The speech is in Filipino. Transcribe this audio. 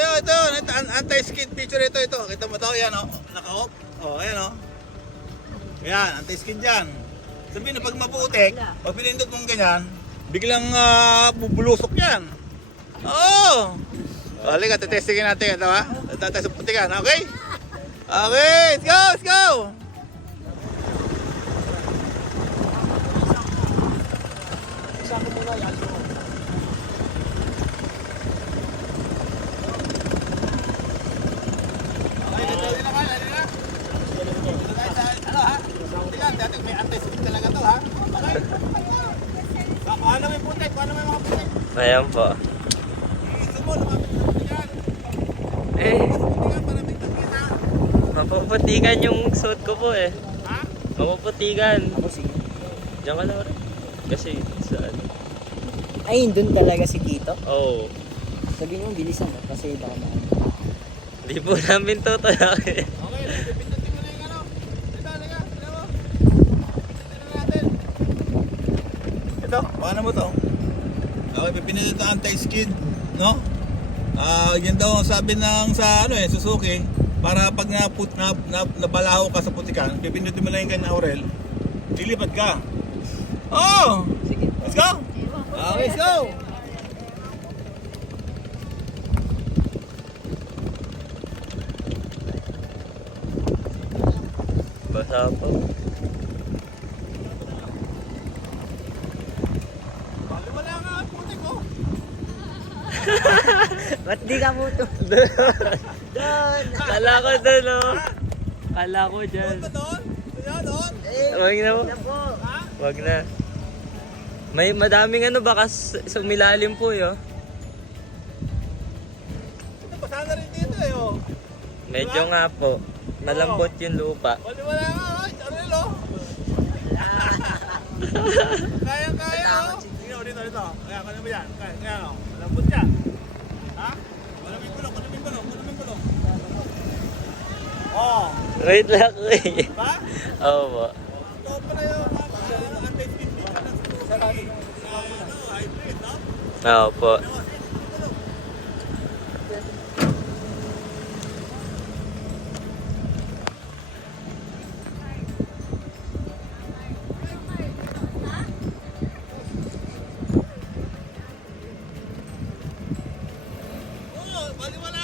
ito. ito an- anti-skid feature ito, ito. Kita mo to, yan, oh. Naka-off. Oh, ayan, oh. Yan, anti-skid yan. Sabihin na pag maputik, pag pinindot mong ganyan, biglang ah, bubulusok yan. Oo. Oh. Halika, tetestingin natin ito, ha? Tatay sa putikan, okay? Okay, let's go, let's go! Okay, dito na kayo, halika. Dito tayo sa, ano ha? Tingnan, dati may anti-skid talaga to ha? Okay? Ah, Paano may putik? Paano may mga putik? Ayan po. Gusto mo, lumapit sa putikan. Eh, mapuputikan yung suit ko po eh. Ha? Mapuputikan. Diyan ka lang rin. Kasi saan? Ay, dun talaga si Kito. Oh, Sabihin mo, bilisan mo kasi baka maano. di po namin tutulakin. Okay, pindutin mo na yung ano. Ito, halika. Tignan mo. Pindutin na natin. Paano mo to? Okay, pipindutin ito anti-skid, no? Ah, yun daw ang sabi ng sa ano eh, Suzuki, para pag naput na, na, nabalaho ka sa putikan, pipindutin mo lang yung kanyang Aurel, lilipat ka. Oh! Sige. Let's go! Okay, let's go! Basa po. Bali wala nga ang putik ko. Ba't di ka mo to? Doon! Kala ko doon oh. Kala ko dyan. Doon ba doon? Doon? Eh, na po. na po. Ha? Wag na. May madaming ano baka sumilalim po yo. Ito, basa na rin dito eh, oh. Medyo nga po. Malambot yung lupa. Wala wala nga, oh. Arel, oh. Kaya, kaya, oh. Dito, dito, dito. Kaya, kaya mo yan. Kaya, kaya, oh. Wait lang, wait. Ba? Oo po. Ito pala yung Oo po. Baliwala